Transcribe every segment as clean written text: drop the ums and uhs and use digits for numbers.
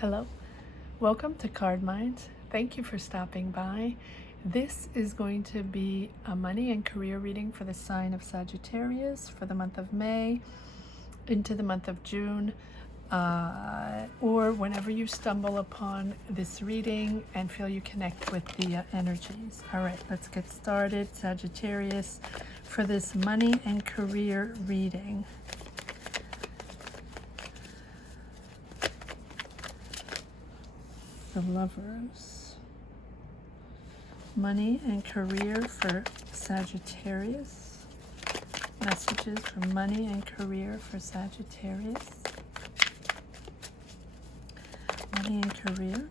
Hello, welcome to Card Minds. Thank you for stopping by. This is going to be a money and career reading for the sign of Sagittarius for the month of May into the month of June, or whenever you stumble upon this reading and feel you connect with the energies. All right, let's get started. Sagittarius for this money and career reading. The Lovers. Money and career for Sagittarius. Messages for money and career for Sagittarius. Money and career.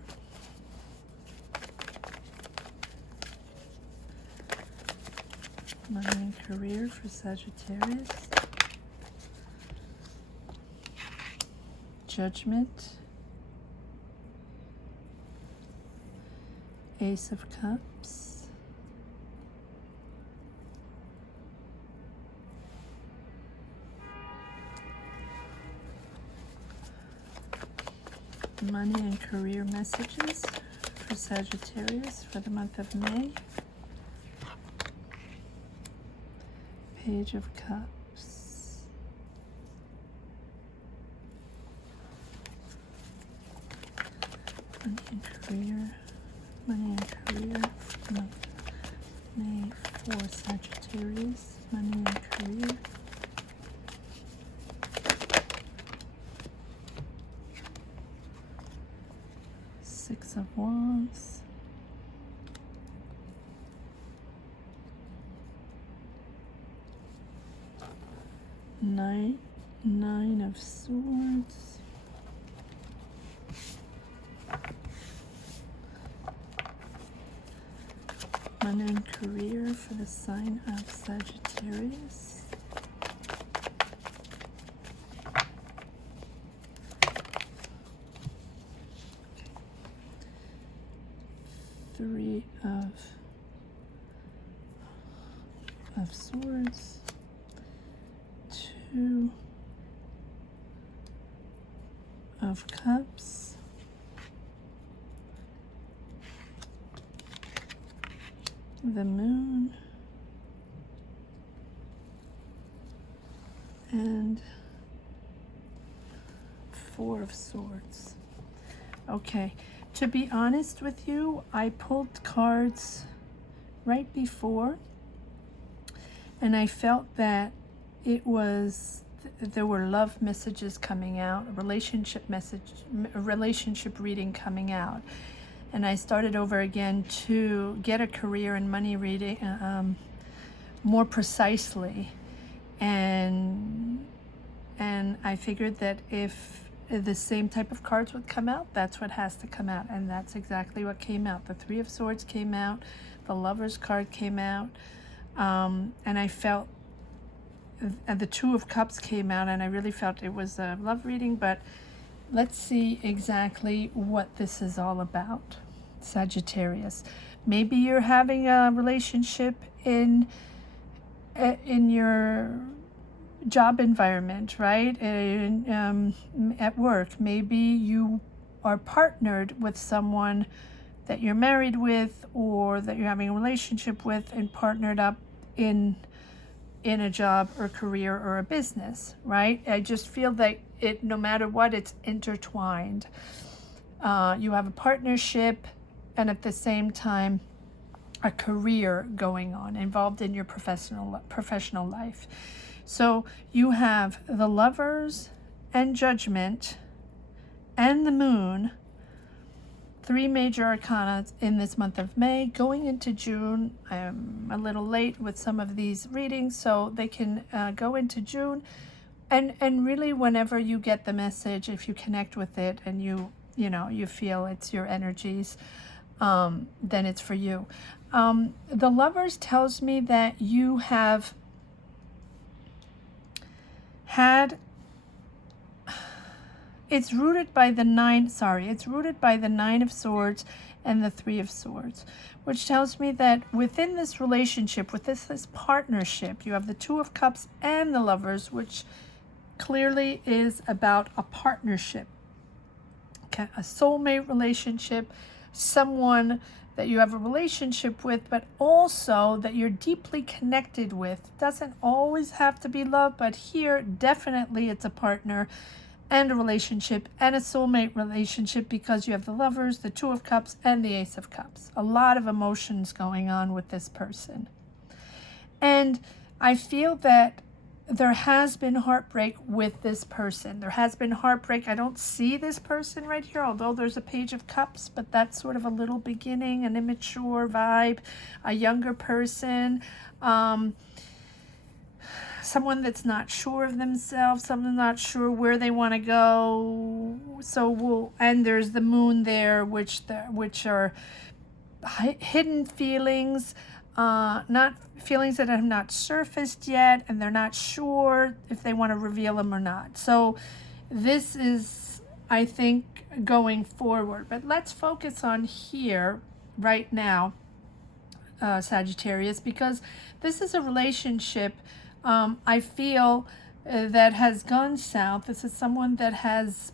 Money and career for Sagittarius. Judgment. Ace of Cups. Money and career messages for Sagittarius for the month of May. Page of Cups. Money and career. Money and career for the month of May for Sagittarius. Money and career. Six of Wands. Nine of Swords. Money and career for the sign of Sagittarius. Three of Swords. Two of Cups. The Moon, and Four of Swords. Okay, to be honest with you, I pulled cards right before, and I felt that there were love messages coming out, a relationship reading coming out. And I started over again to get a career and money reading more precisely. And I figured that if the same type of cards would come out, that's what has to come out. And that's exactly what came out. The Three of Swords came out. The Lover's card came out. And I felt the Two of Cups came out. And I really felt it was a love reading. But let's see exactly what this is all about, Sagittarius. Maybe you're having a relationship in your job environment, right? At work. Maybe you are partnered with someone that you're married with or that you're having a relationship with and partnered up in a job or career or a business, right? I just feel that no matter what, it's intertwined. You have a partnership and at the same time a career going on involved in your professional life. So you have the Lovers and Judgment and the Moon, three major arcana in this month of May. Going into June, I'm a little late with some of these readings, so they can go into June. And really, whenever you get the message, if you connect with it and you feel it's your energies, then it's for you. The Lovers tells me that you have had, it's rooted by the Nine of Swords and the Three of Swords, which tells me that within this relationship, with this partnership, you have the Two of Cups and the Lovers, which clearly is about a partnership. a soulmate relationship, someone that you have a relationship with, but also that you're deeply connected with. Doesn't always have to be love, but here definitely it's a partner and a relationship and a soulmate relationship, because you have the Lovers, the Two of Cups, and the Ace of Cups. A lot of emotions going on with this person. And I feel that there has been heartbreak with this person. There has been heartbreak. I don't see this person right here, although there's a Page of Cups, but that's sort of a little beginning, an immature vibe, a younger person, someone that's not sure of themselves, someone not sure where they want to go. And there's the Moon there, which are hidden feelings, not feelings that have not surfaced yet, and they're not sure if they want to reveal them or not. So this is, I think, going forward. But let's focus on here right now, Sagittarius, because this is a relationship I feel that has gone south. This is someone that has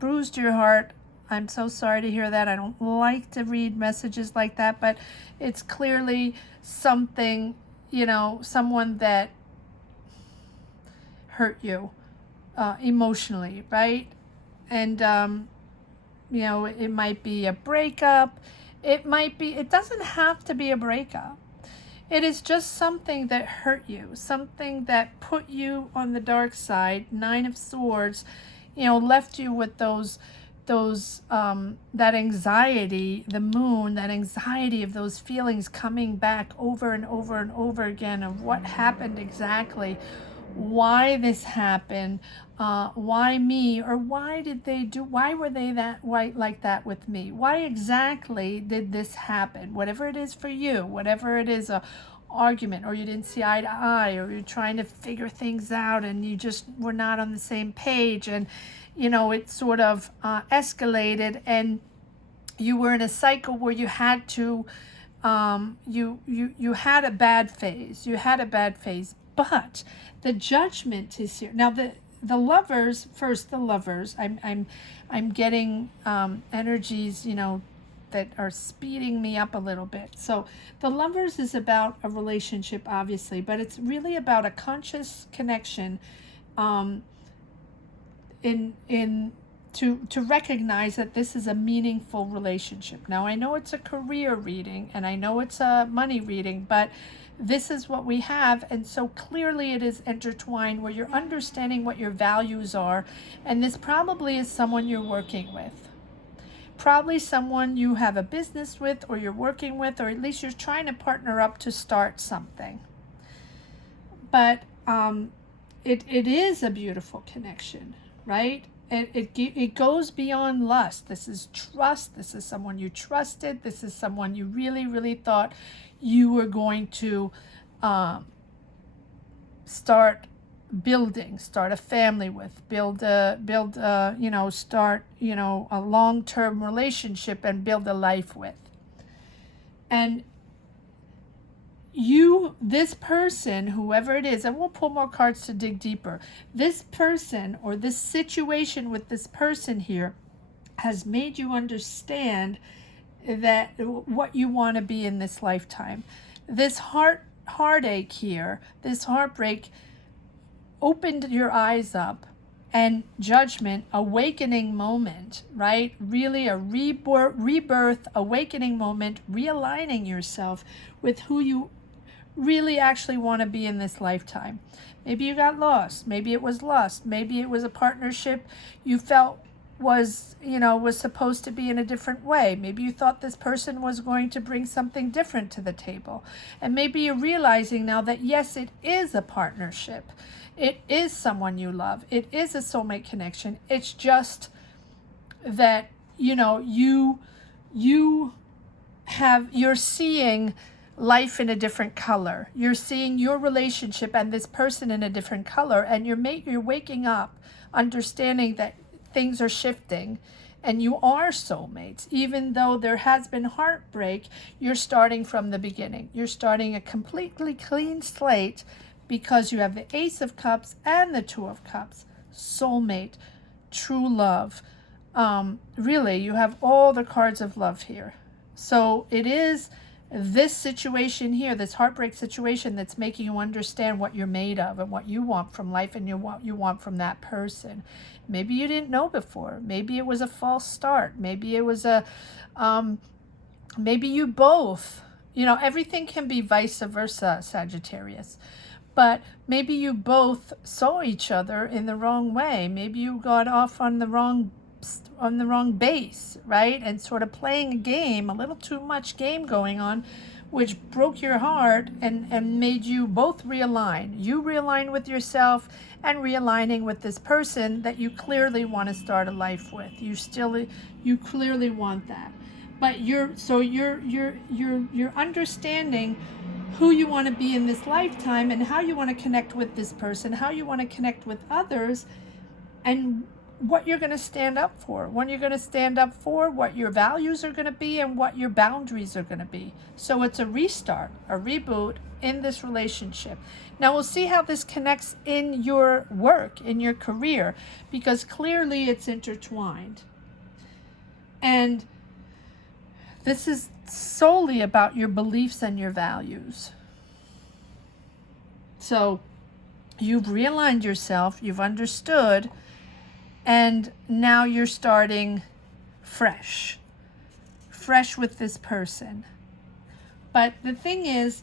bruised your heart. I'm so sorry to hear that. I don't like to read messages like that, but it's clearly something, someone that hurt you emotionally, right? And, it might be a breakup. It doesn't have to be a breakup. It is just something that hurt you, something that put you on the dark side. Nine of Swords, left you with that anxiety, the Moon, that anxiety of those feelings coming back over and over and over again of what happened exactly, why this happened, why me, or why were they like that with me? Why exactly did this happen? Whatever it is for you, whatever it is, a argument, or you didn't see eye to eye, or you're trying to figure things out and you just were not on the same page, and it sort of escalated, and you were in a cycle where you had to you had a bad phase. But the Judgment is here now. The Lovers first. The Lovers, I'm getting energies that are speeding me up a little bit. So the Lovers is about a relationship, obviously, but it's really about a conscious connection, to recognize that this is a meaningful relationship. Now, I know it's a career reading and I know it's a money reading, but this is what we have, and so clearly it is intertwined where you're understanding what your values are, and this probably is someone you're working with. Probably someone you have a business with, or you're working with, or at least you're trying to partner up to start something. But it is a beautiful connection, right? It goes beyond lust. This is trust. This is someone you trusted. This is someone you really, really thought you were going to start a family with, start a long-term relationship and build a life with. And this person, whoever it is, and we'll pull more cards to dig deeper, this person or this situation with this person here has made you understand that what you want to be in this lifetime. This heartache here, this heartbreak opened your eyes up, and Judgment, awakening moment, right? Really a rebirth, awakening moment, realigning yourself with who you really actually want to be in this lifetime. Maybe you got lost. Maybe it was lust. Maybe it was a partnership you felt was supposed to be in a different way. Maybe you thought this person was going to bring something different to the table. And maybe you're realizing now that yes, it is a partnership. It is someone you love. It is a soulmate connection. It's just that, you're seeing life in a different color. You're seeing your relationship and this person in a different color, and you're waking up understanding that things are shifting and you are soulmates. Even though there has been heartbreak, you're starting from the beginning. You're starting a completely clean slate because you have the Ace of Cups and the Two of Cups. Soulmate, true love, Really, you have all the cards of love here. So it is this situation here, this heartbreak situation, that's making you understand what you're made of and what you want from life and what you want from that person. Maybe you didn't know before. Maybe it was a false start. Maybe it was maybe you both, everything can be vice versa, Sagittarius. But maybe you both saw each other in the wrong way. Maybe you got off on the wrong base, right? And sort of playing a game, a little too much game going on, which broke your heart and made you both realign. You realign with yourself and realigning with this person that you clearly want to start a life with. You clearly want that. But you're understanding who you want to be in this lifetime and how you want to connect with this person, how you want to connect with others, and what you're going to stand up for, when you're going to stand up for, what your values are going to be, and what your boundaries are going to be. So it's a restart, a reboot in this relationship. Now we'll see how this connects in your work, in your career, because clearly it's intertwined. And this is solely about your beliefs and your values. So you've realigned yourself, you've understood, and now you're starting fresh with this person. But the thing is,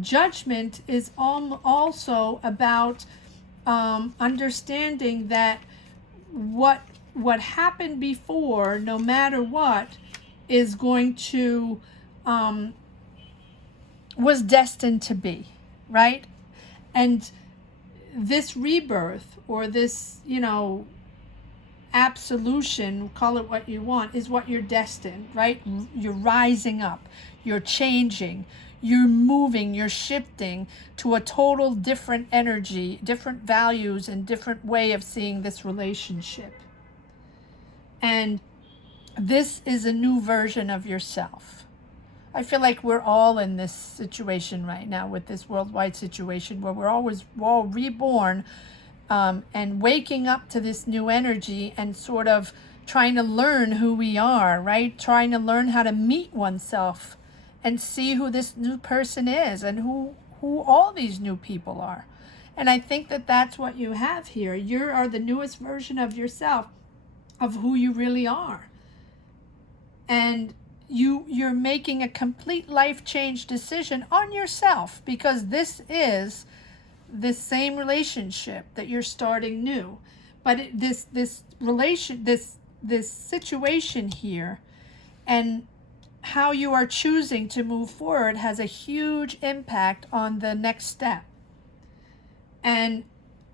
judgment is also about understanding that what happened before, no matter what, is going to was destined to be, right? And this rebirth, or this, absolution, call it what you want, is what you're destined, right? You're rising up, you're changing, you're moving, you're shifting to a total different energy, different values, and different way of seeing this relationship. And this is a new version of yourself. I feel like we're all in this situation right now, with this worldwide situation where we're all reborn, and waking up to this new energy and sort of trying to learn who we are, right? Trying to learn how to meet oneself and see who this new person is and who all these new people are. And I think that that's what you have here. You are the newest version of yourself, of who you really are. And you're making a complete life change decision on yourself, because this is this same relationship that you're starting new. But this situation here, and how you are choosing to move forward, has a huge impact on the next step, and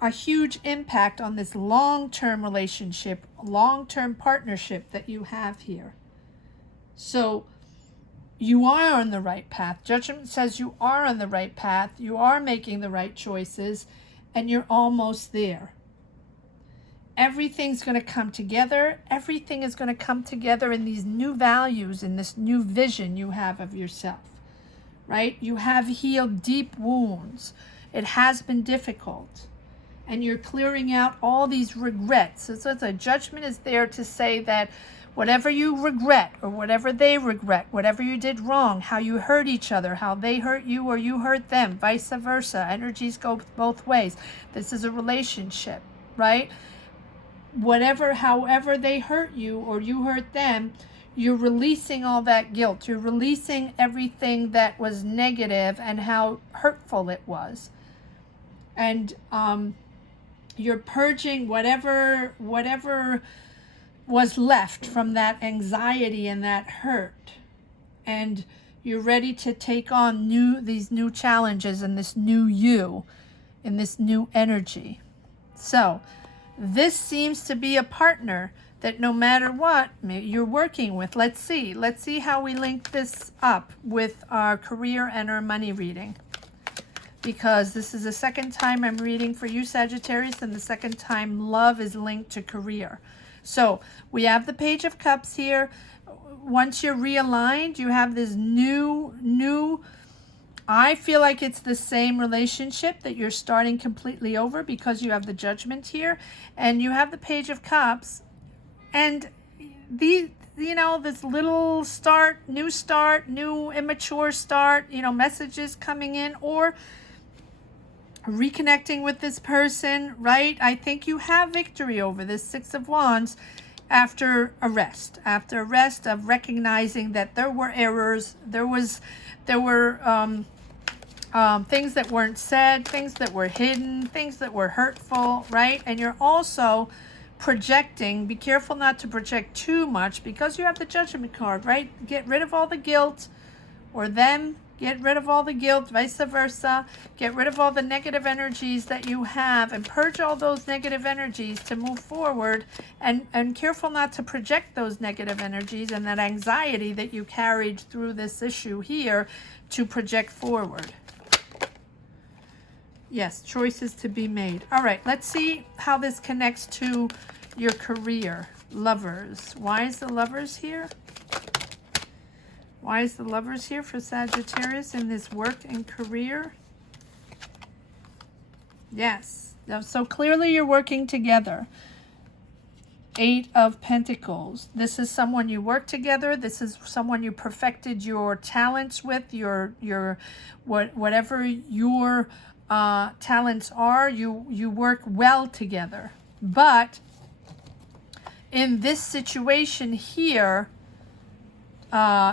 a huge impact on this long-term relationship, long-term partnership that you have here. So you are on the right path. Judgment says you are on the right path. You are making the right choices, and you're almost there. Everything's going to come together. Everything is going to come together in these new values, in this new vision you have of yourself, right? You have healed deep wounds. It has been difficult, and you're clearing out all these regrets. So the judgment is there to say that whatever you regret, or whatever they regret, whatever you did wrong, how you hurt each other, how they hurt you or you hurt them, vice versa. Energies go both ways. This is a relationship, right? However they hurt you or you hurt them, you're releasing all that guilt. You're releasing everything that was negative and how hurtful it was. And you're purging whatever was left from that anxiety and that hurt, and you're ready to take on these new challenges and this new you, in this new energy. So this seems to be a partner that no matter what you're working with. Let's see how we link this up with our career and our money reading, because this is the second time I'm reading for you, Sagittarius, and the second time love is linked to career. So we have the Page of Cups here. Once you're realigned, you have this new, I feel like it's the same relationship that you're starting completely over, because you have the Judgment here and you have the Page of Cups. And these, this little start, new immature start, messages coming in, or reconnecting with this person, right? I think you have victory over this Six of Wands after a rest of recognizing that there were errors, there were things that weren't said, things that were hidden, things that were hurtful, right? And you're also projecting. Be careful not to project too much, because you have the Judgment card, right? Get rid of all the guilt, or them get rid of all the guilt, vice versa. Get rid of all the negative energies that you have, and purge all those negative energies to move forward, and careful not to project those negative energies and that anxiety that you carried through this issue here to project forward. Yes, choices to be made. All right, let's see how this connects to your career. Lovers. Why is the Lovers here? Why is the Lovers here for Sagittarius in this work and career? Yes. So clearly you're working together. Eight of Pentacles. This is someone you work together. This is someone you perfected your talents with. Whatever your talents are, you work well together. But in this situation here,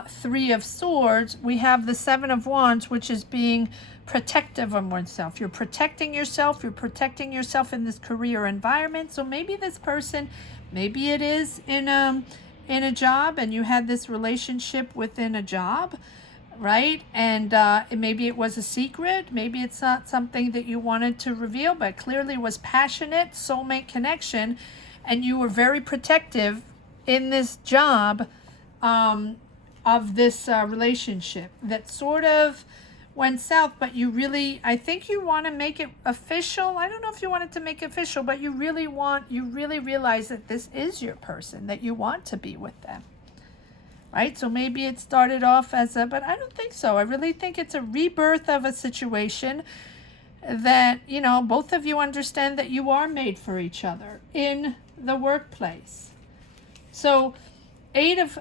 Three of Swords, we have the Seven of Wands, which is being protective of oneself. You're protecting yourself. You're protecting yourself in this career environment. So maybe this person, maybe it is in a job, and you had this relationship within a job, right? And maybe it was a secret. Maybe it's not something that you wanted to reveal, but clearly was passionate, soulmate connection, and you were very protective in this job of this relationship that sort of went south, but you really, I think you want to make it official. I don't know if you want it to make it official, but you really realize that this is your person, that you want to be with them, right? So maybe it started off as but I don't think so. I really think it's a rebirth of a situation that, both of you understand that you are made for each other in the workplace. So Eight of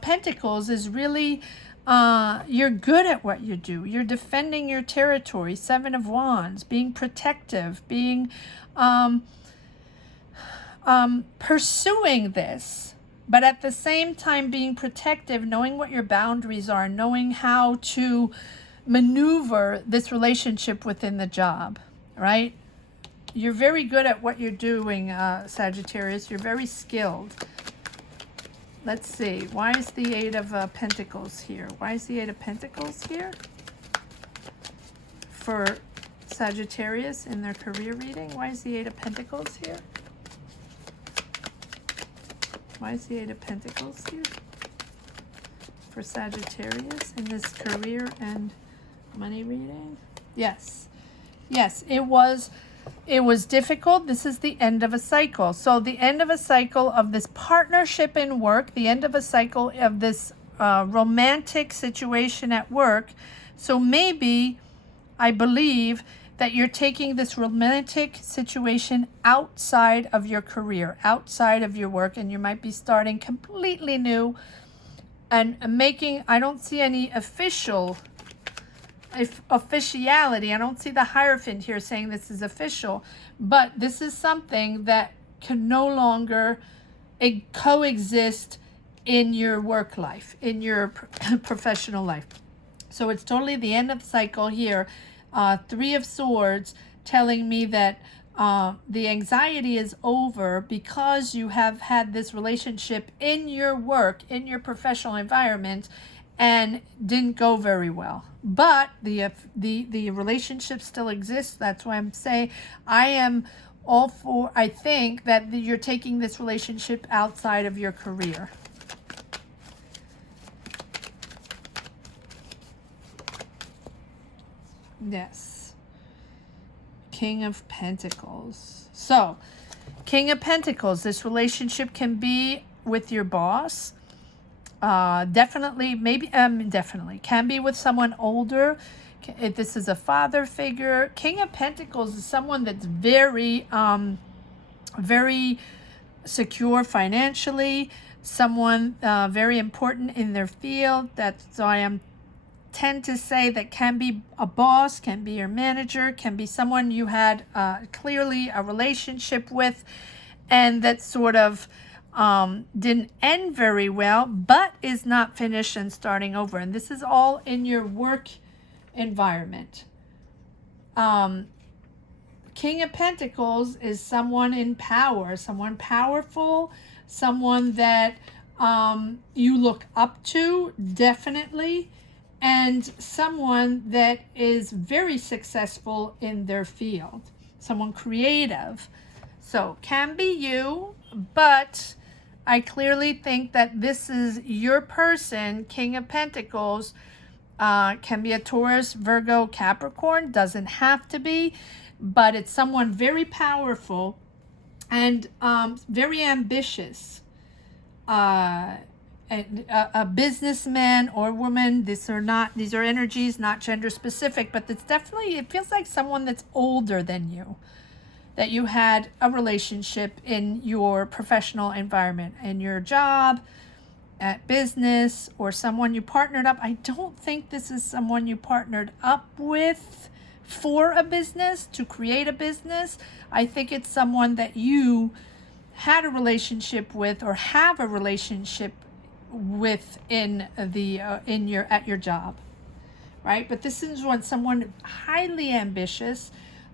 Pentacles is really, you're good at what you do. You're defending your territory. Seven of Wands, being protective, being pursuing this, but at the same time being protective, knowing what your boundaries are, knowing how to maneuver this relationship within the job, right? You're very good at what you're doing, Sagittarius. You're very skilled. Let's see. Why is the Eight of Pentacles here? Why is the Eight of Pentacles here for Sagittarius in their career reading? Why is the Eight of Pentacles here? Why is the Eight of Pentacles here for Sagittarius in this career and money reading? Yes. Yes, it was difficult. This is the end of a cycle. So the end of a cycle of this partnership in work, the end of a cycle of this romantic situation at work. So maybe, I believe, that you're taking this romantic situation outside of your career, outside of your work, and you might be starting completely new and making, I don't see any officiality. I don't see the Hierophant here saying this is official, but this is something that can no longer coexist in your work life, in your professional life. So it's totally the end of the cycle here. Three of Swords telling me that the anxiety is over because you have had this relationship in your work, in your professional environment, and didn't go very well. But the relationship still exists. That's why I'm saying I am all for, I think that you're taking this relationship outside of your career. Yes. King of Pentacles. So, King of Pentacles, this relationship can be with your boss. Definitely, maybe, definitely can be with someone older. If this is a father figure. King of Pentacles is someone that's very secure financially, someone very important in their field. That's why I tend to say that can be a boss, can be your manager, can be someone you had clearly a relationship with, and that sort of didn't end very well, but is not finished and starting over. And this is all in your work environment. King of Pentacles is someone in power, someone powerful, someone that you look up to, definitely, and someone that is very successful in their field, someone creative. So can be you, but I clearly think that this is your person. King of Pentacles can be a Taurus, Virgo, Capricorn, doesn't have to be, but it's someone very powerful and very ambitious. A businessman or woman. These are energies, not gender specific, but it's definitely, it feels like someone that's older than you, that you had a relationship in your professional environment, in your job, at business, or someone you partnered up. I don't think this is someone you partnered up with for a business, to create a business. I think it's someone that you had a relationship with or have a relationship with at your job, right? But this is when someone highly ambitious,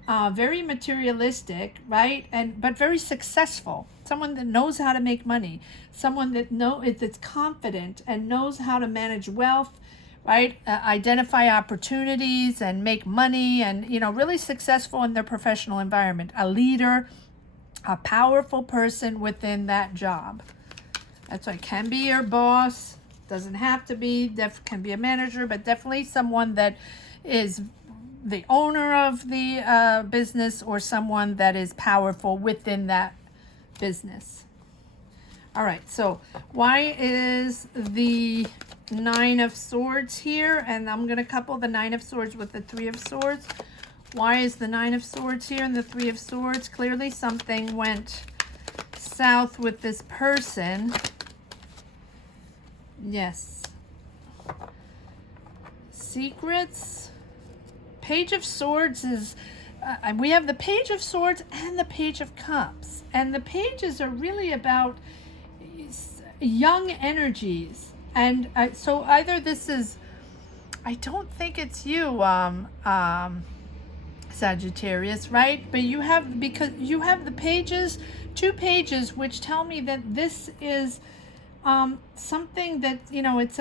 very materialistic, right? But very successful. Someone that knows how to make money. Someone that's confident and knows how to manage wealth, right? Identify opportunities and make money, and really successful in their professional environment. A leader, a powerful person within that job. That's why it can be your boss. Doesn't have to be. Can be a manager, but definitely someone that is the owner of the business, or someone that is powerful within that business. All right, so why is the Nine of Swords here? And I'm going to couple the Nine of Swords with the Three of Swords. Why is the Nine of Swords here and the Three of Swords? Clearly something went south with this person. Yes. Secrets. Page of Swords is, we have the Page of Swords and the Page of Cups. And the pages are really about young energies. And so either this is, I don't think it's you, Sagittarius, right? But because you have the pages, 2 pages, which tell me that this is something that, it's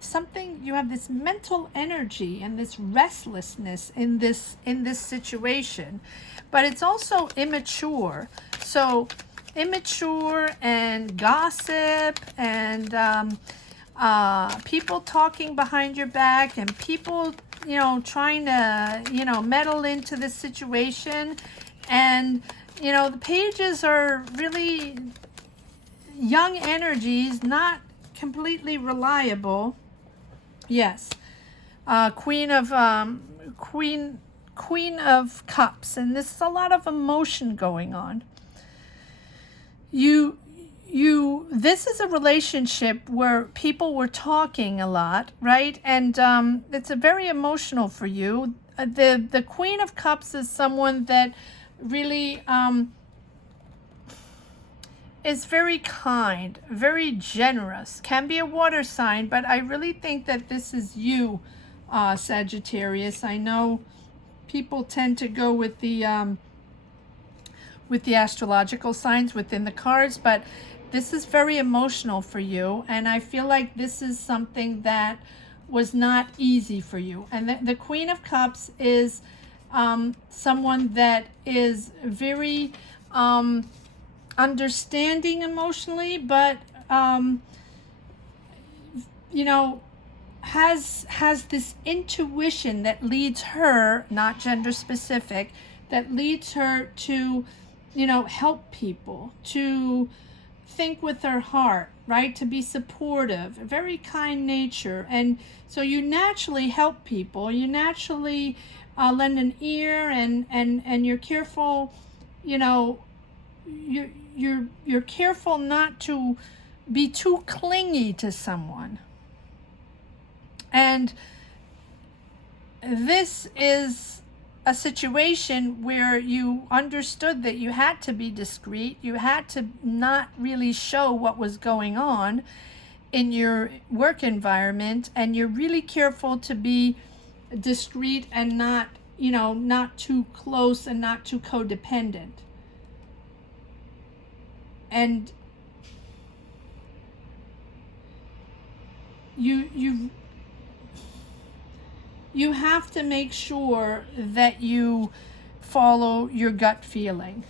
something, you have this mental energy and this restlessness in this situation, but it's also immature. So immature and gossip and people talking behind your back, and people trying to meddle into this situation. And the pages are really young energies, not completely reliable. Yes. Queen of Cups, and this is a lot of emotion going on. This is a relationship where people were talking a lot, right? And it's a very emotional for you. The Queen of Cups is someone that really is very kind, very generous, can be a water sign, but I really think that this is you, Sagittarius. I know people tend to go with the astrological signs within the cards, but this is very emotional for you, and I feel like this is something that was not easy for you. And the Queen of Cups is someone that is very understanding emotionally, but has this intuition that leads her, not gender specific, that leads her to help people, to think with her heart, right? To be supportive, a very kind nature. And so you naturally help people, you naturally lend an ear, and you're careful, you're careful not to be too clingy to someone. And this is a situation where you understood that you had to be discreet. You had to not really show what was going on in your work environment, and you're really careful to be discreet and not, not too close and not too codependent. And you have to make sure that you follow your gut feeling,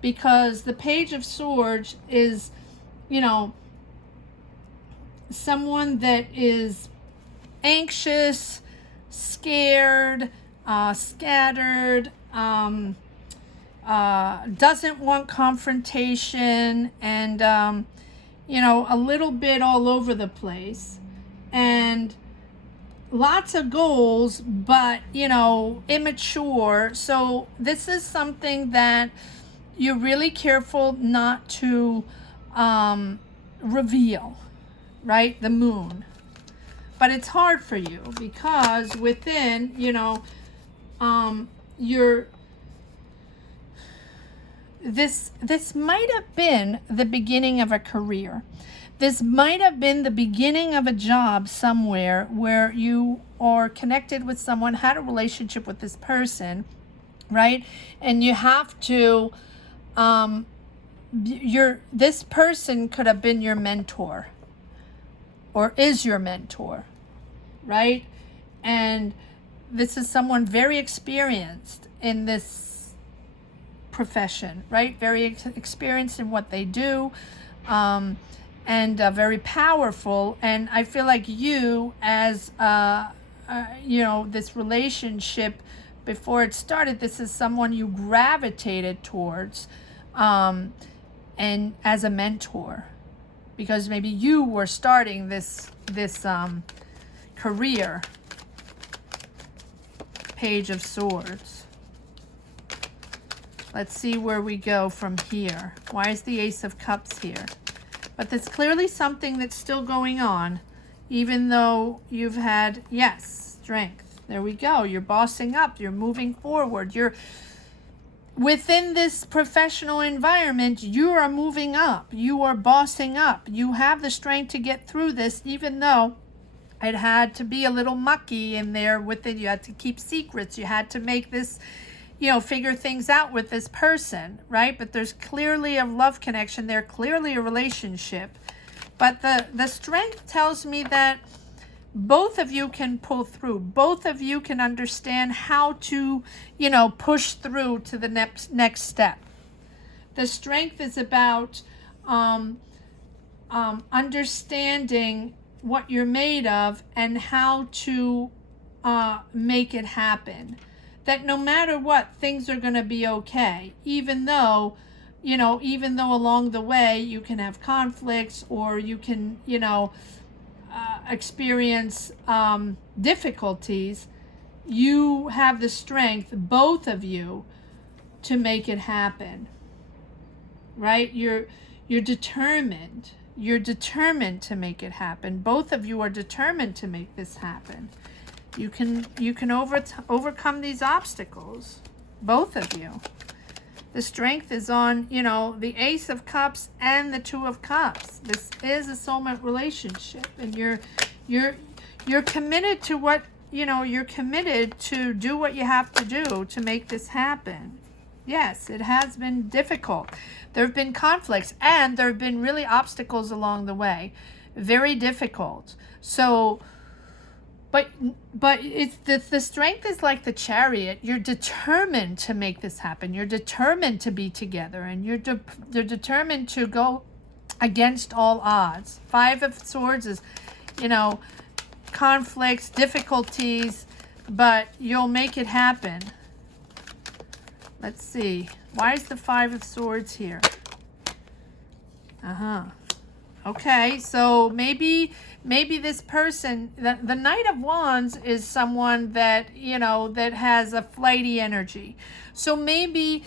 because the Page of Swords is, someone that is anxious, scared, scattered, doesn't want confrontation, and a little bit all over the place, and lots of goals, but immature. So this is something that you're really careful not to reveal, right? The Moon. But it's hard for you because within, this might have been the beginning of a career. This might have been the beginning of a job somewhere where you are connected with someone, had a relationship with this person, right? And you have to, this person could have been your mentor or is your mentor, right? And this is someone very experienced in this profession, right? Very experienced in what they do. And very powerful. And I feel like you, as this relationship, before it started, this is someone you gravitated towards, and as a mentor, because maybe you were starting this career. Page of Swords. Let's see where we go from here. Why is the Ace of Cups here? But there's clearly something that's still going on, even though you've had, yes, strength. There we go. You're bossing up. You're moving forward. You're within this professional environment. You are moving up. You are bossing up. You have the strength to get through this, even though it had to be a little mucky in there with it. You had to keep secrets. You had to make this, figure things out with this person, right? But there's clearly a love connection there, clearly a relationship. But the strength tells me that both of you can pull through. Both of you can understand how to, push through to the next step. The strength is about understanding what you're made of and how to make it happen. That no matter what, things are going to be okay, even though along the way you can have conflicts or you can, experience difficulties. You have the strength, both of you, to make it happen, right? You're determined. You're determined to make it happen. Both of you are determined to make this happen. You can overcome these obstacles, both of you. The strength is on, the Ace of Cups and the Two of Cups. This is a soulmate relationship, and you're committed to what, you're committed to do what you have to do to make this happen. Yes, it has been difficult. There have been conflicts, and there have been really obstacles along the way. Very difficult. So, but it's the strength is like the Chariot. You're determined to make this happen. You're determined to be together, and you're determined to go against all odds. Five of Swords is, conflicts, difficulties, but you'll make it happen. Let's see. Why is the Five of Swords here? Okay, so maybe this person, the Knight of Wands is someone that, that has a flighty energy. So maybe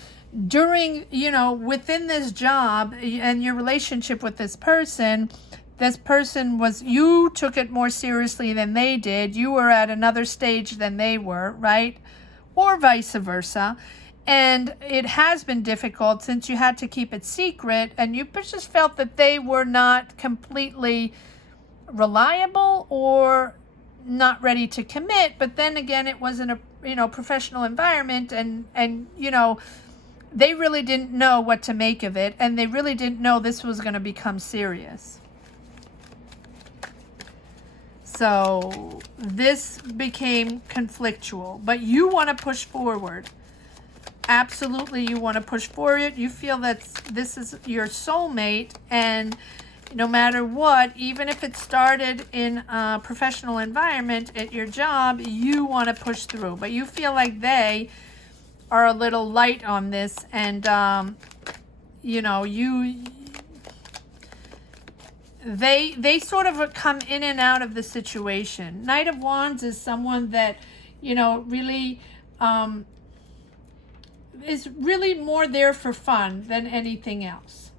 during, within this job and your relationship with this person was, you took it more seriously than they did. You were at another stage than they were, right? Or vice versa. And it has been difficult since you had to keep it secret, and you just felt that they were not completely reliable or not ready to commit. But then again, it wasn't a professional environment, and they really didn't know what to make of it, and they really didn't know this was going to become serious. So this became conflictual, but you want to push forward. Absolutely, you want to push forward. You feel that this is your soulmate, and no matter what, even if it started in a professional environment at your job, you want to push through. But you feel like they are a little light on this, and they sort of come in and out of the situation. Knight of Wands is someone that really is really more there for fun than anything else,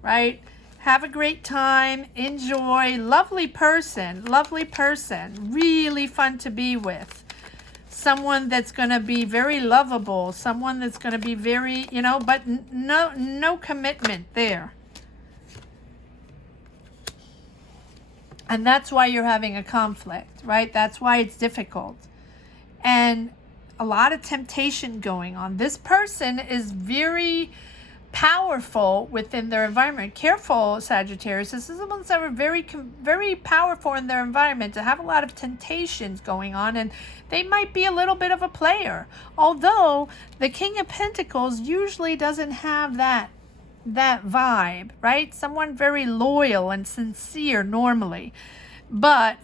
right? Have a great time, enjoy, lovely person, really fun to be with. Someone that's going to be very lovable, someone that's going to be very, but no commitment there. And that's why you're having a conflict, right? That's why it's difficult. And a lot of temptation going on. This person is very powerful within their environment. Careful, Sagittarius. This is someone that are very powerful in their environment, to have a lot of temptations going on, and they might be a little bit of a player. Although the King of Pentacles usually doesn't have that vibe, right? Someone very loyal and sincere normally. But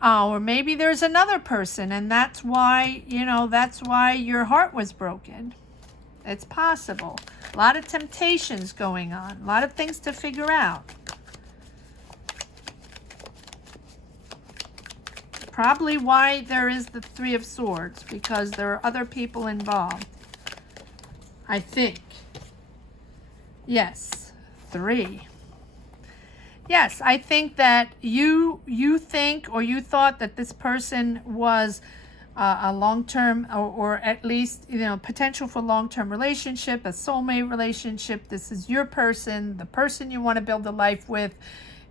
or maybe there's another person, and that's why your heart was broken. It's possible. A lot of temptations going on. A lot of things to figure out. Probably why there is the Three of Swords, because there are other people involved. I think. Yes. 3. Yes, I think that you think, or you thought, that this person was a long-term, or at least, potential for long-term relationship, a soulmate relationship. This is your person, the person you want to build a life with,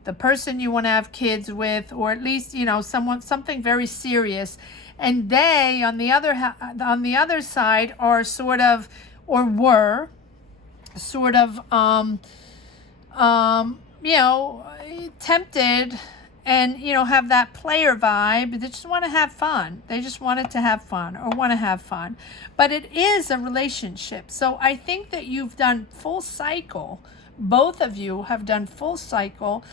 the person you want to have kids with, or at least, something very serious. And they, on the other side, are sort of, or were sort of, tempted, and have that player vibe. They just want to have fun. They just wanted to have fun, or want to have fun. But it is a relationship. So I think that you've done full cycle. Both of you have done full cycle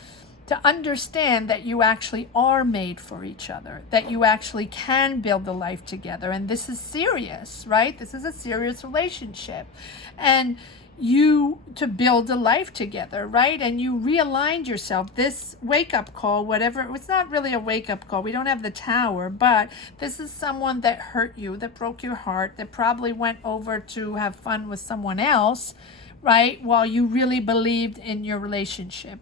to understand that you actually are made for each other, that you actually can build a life together. And this is serious, right? This is a serious relationship. And to build a life together, right? And you realigned yourself. This wake-up call, whatever, it's not really a wake-up call. We don't have the Tower, but this is someone that hurt you, that broke your heart, that probably went over to have fun with someone else, right? While you really believed in your relationship.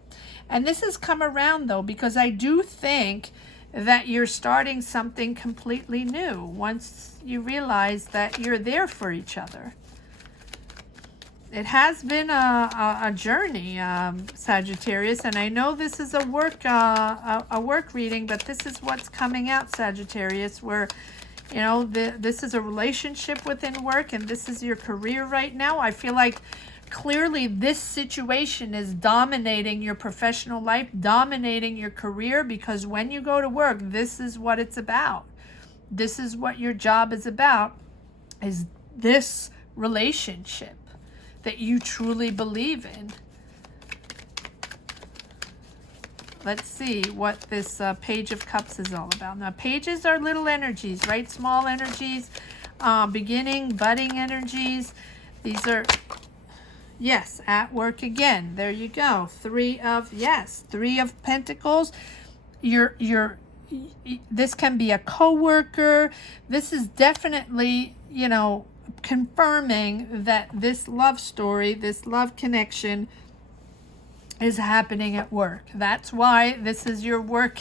And this has come around, though, because I do think that you're starting something completely new once you realize that you're there for each other. It has been a journey, Sagittarius, and I know this is a work reading, but this is what's coming out, Sagittarius, where this is a relationship within work, and this is your career right now. I feel like clearly this situation is dominating your professional life, dominating your career, because when you go to work, this is what it's about. This is what your job is about, is this relationship that you truly believe in. Let's see what this Page of Cups is all about. Now, pages are little energies, right? Small energies, beginning, budding energies. These are, yes, at work again. There you go. Three of Pentacles. This can be a coworker. This is definitely, confirming that this love story, this love connection is happening at work. That's why this is your work.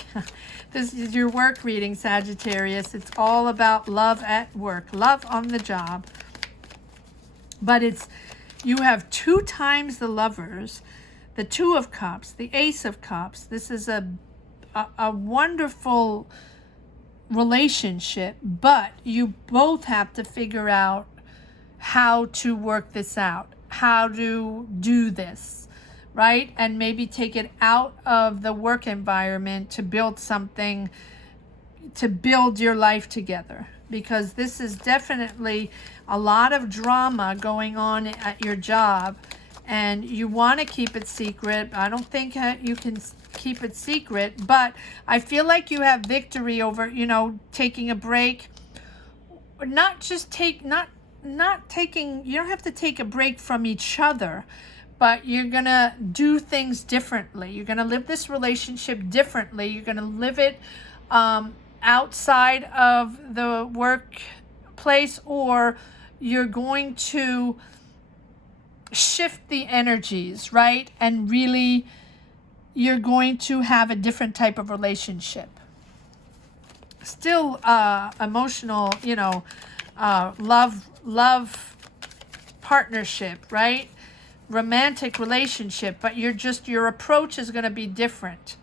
This is your work reading, Sagittarius. It's all about love at work, love on the job. But you have 2 times the lovers, the 2 of Cups, the Ace of Cups. This is a wonderful relationship, but you both have to figure out how to work this out, how to do this, right? And maybe take it out of the work environment to build something, to build your life together. Because this is definitely a lot of drama going on at your job, and you want to keep it secret. I don't think you can keep it secret, but I feel like you have victory over, taking a break. Not taking, you don't have to take a break from each other, but you're going to do things differently. You're going to live this relationship differently. You're going to live it outside of the workplace, or you're going to shift the energies, right? And really, you're going to have a different type of relationship. Still emotional, love partnership, right? Romantic relationship, but your approach is going to be different.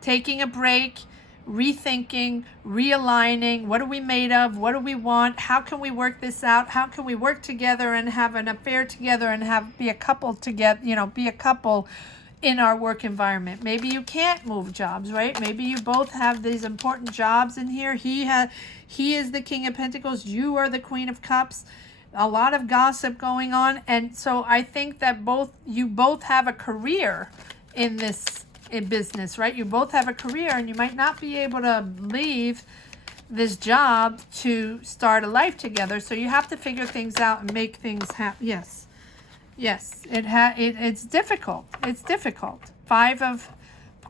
Taking a break, rethinking, realigning. What are we made of? What do we want? How can we work this out? How can we work together and have an affair together and be a couple together, be a couple in our work environment? Maybe you can't move jobs, right? Maybe you both have these important jobs in here. He is the King of Pentacles. You are the Queen of Cups. A lot of gossip going on. And so I think that you both have a career in business, right? You both have a career, and you might not be able to leave this job to start a life together. So you have to figure things out and make things happen. Yes, it's difficult. It's difficult. 5 of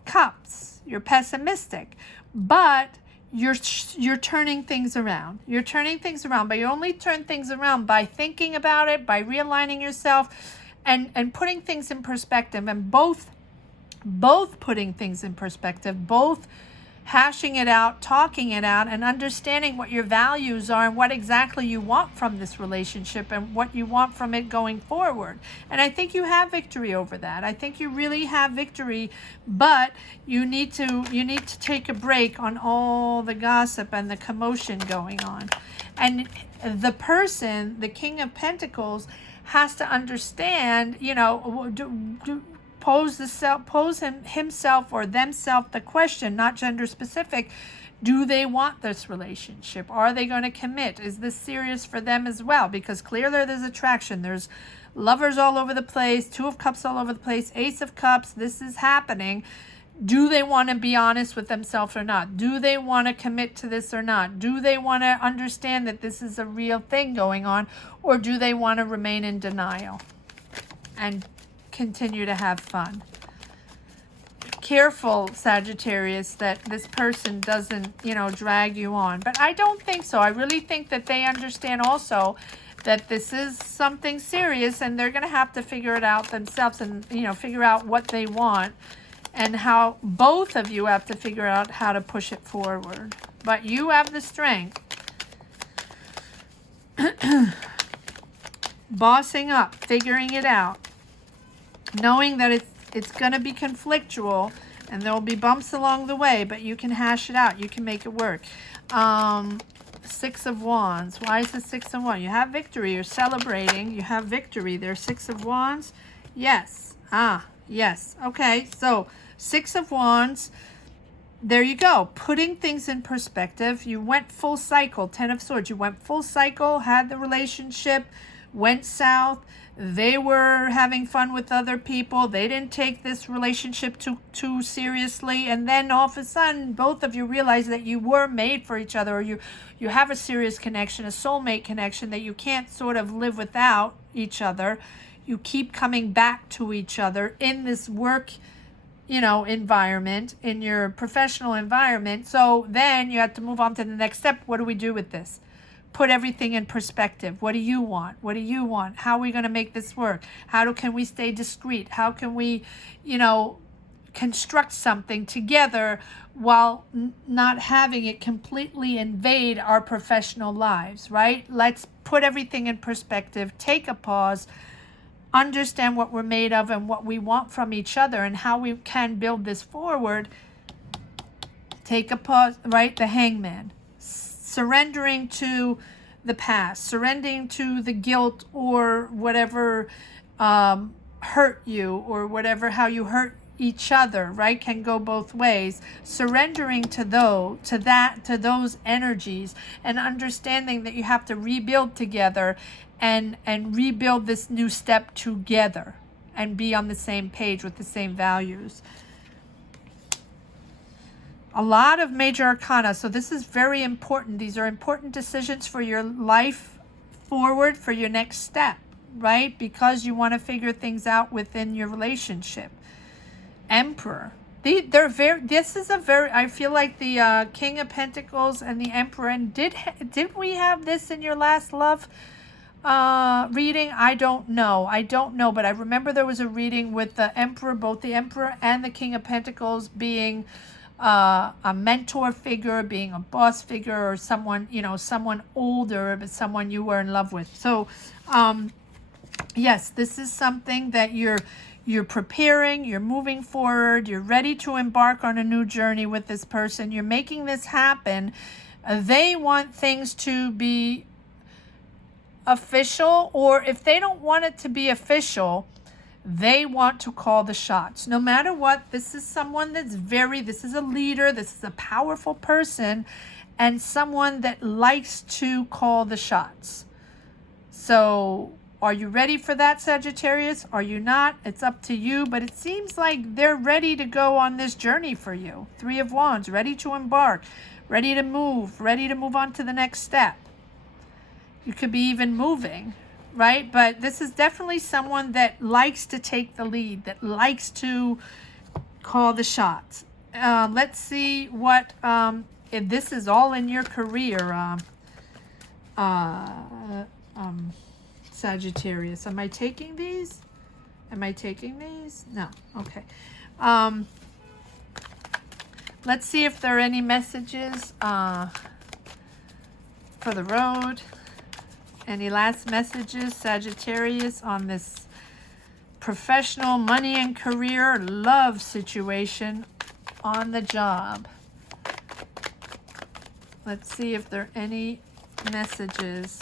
Cups. You're pessimistic, but you're turning things around. You're turning things around, but you only turn things around by thinking about it, by realigning yourself, and putting things in perspective, and both putting things in perspective, both hashing it out, talking it out, and understanding what your values are and what exactly you want from this relationship and what you want from it going forward. And I think you have victory over that. I think you really have victory, but you need to take a break on all the gossip and the commotion going on. And the person, the King of Pentacles, has to understand, pose himself or themselves the question, not gender specific. Do they want this relationship? Are they going to commit? Is this serious for them as well? Because clearly there's attraction. There's lovers all over the place, 2 of Cups all over the place, Ace of Cups. This is happening. Do they want to be honest with themselves or not? Do they want to commit to this or not? Do they want to understand that this is a real thing going on, or do they want to remain in denial and continue to have fun? Careful, Sagittarius, that this person doesn't, drag you on. But I don't think so. I really think that they understand also that this is something serious, and they're going to have to figure it out themselves, and, figure out what they want, and how both of you have to figure out how to push it forward. But you have the strength. Bossing up, figuring it out, knowing that it's going to be conflictual, and there will be bumps along the way, but you can hash it out. You can make it work. 6 of Wands. Why is the 6 of Wands? You have victory. You're celebrating. You have victory. There's 6 of Wands. Yes. Yes. Okay. So 6 of Wands. There you go. Putting things in perspective. You went full cycle. 10 of Swords. You went full cycle, had the relationship, went south. They were having fun with other people. They didn't take this relationship too seriously. And then all of a sudden, both of you realize that you were made for each other, or you have a serious connection, a soulmate connection that you can't sort of live without each other. You keep coming back to each other in this work, environment, in your professional environment. So then you have to move on to the next step. What do we do with this? put everything in perspective. What do you want? What do you want? How are we going to make this work? Can we stay discreet? How can we, construct something together while not having it completely invade our professional lives, right? Let's put everything in perspective, take a pause, understand what we're made of and what we want from each other and how we can build this forward. Take a pause, right? The Hangman. Surrendering to the past, surrendering to the guilt or whatever hurt you or whatever, how you hurt each other, right? Can go both ways. Surrendering to those energies and understanding that you have to rebuild together and rebuild this new step together and be on the same page with the same values. A lot of major arcana. So this is very important. These are important decisions for your life forward, for your next step, right? Because you want to figure things out within your relationship. Emperor. I feel like the King of Pentacles and the Emperor. And did we have this in your last love reading? I don't know, but I remember there was a reading with the Emperor, both the Emperor and the King of Pentacles being a mentor figure, being a boss figure, or someone older, but someone you were in love with. So yes, this is something that you're preparing, you're moving forward, you're ready to embark on a new journey with this person. You're making this happen. They want things to be official, or if they don't want it to be official, they want to call the shots. No matter what, this is someone this is a leader, this is a powerful person, and someone that likes to call the shots. So are you ready for that, Sagittarius? Are you not? It's up to you, but it seems like they're ready to go on this journey for you. Three of Wands, ready to embark, ready to move on to the next step. You could be even moving, right? But this is definitely someone that likes to take the lead, that likes to call the shots. Let's see what, if this is all in your career, Sagittarius. Am I taking these? No. Okay. Let's see if there are any messages for the road. Any last messages, Sagittarius, on this professional, money and career, love situation on the job? Let's see if there are any messages,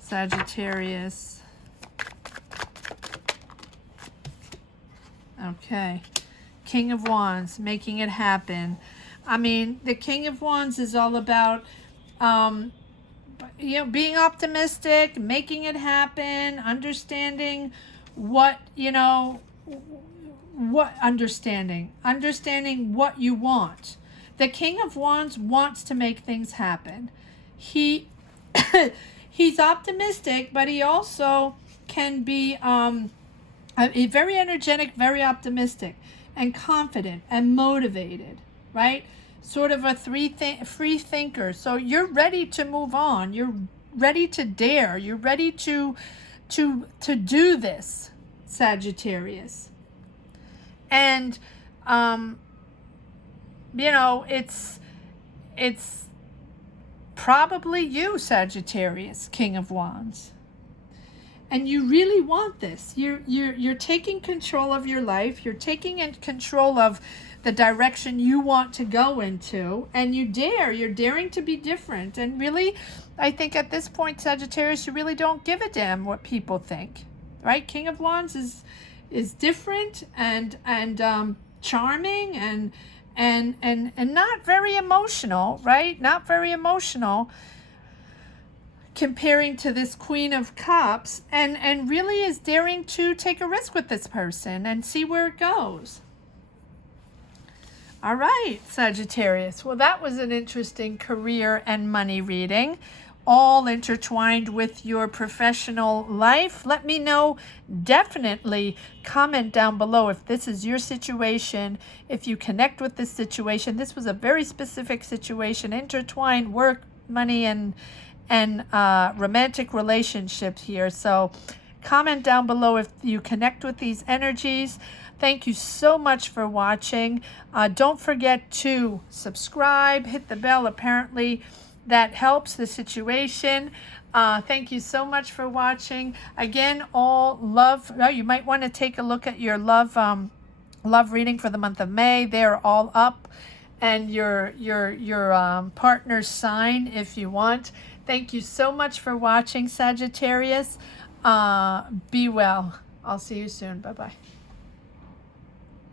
Sagittarius. Okay. King of Wands, making it happen. I mean, the King of Wands is all about, being optimistic, making it happen, understanding understanding what you want. The King of Wands wants to make things happen. He's optimistic, but he also can be very energetic, very optimistic, and confident and motivated, right? Sort of a free thinker. So you're ready to move on. You're ready to dare. You're ready to do this, Sagittarius. And it's probably you, Sagittarius, King of Wands. And you really want this. You're taking control of your life. You're taking in control of the direction you want to go into, and you're daring to be different. And really, I think at this point, Sagittarius, you really don't give a damn what people think, right? King of Wands is different and charming and not very emotional, right? Not very emotional comparing to this Queen of Cups, and really is daring to take a risk with this person and see where it goes. All right, Sagittarius. Well, that was an interesting career and money reading, all intertwined with your professional life. Let me know. Definitely comment down below if this is your situation, if you connect with this situation. This was a very specific situation, intertwined work, money and romantic relationships here. So comment down below if you connect with these energies. Thank you so much for watching. Don't forget to subscribe, hit the bell. Apparently that helps the situation. Thank you so much for watching. Again, all love. You might want to take a look at your love reading for the month of May. They're all up, and your partner's sign if you want. Thank you so much for watching, Sagittarius. Be well. I'll see you soon. Bye-bye.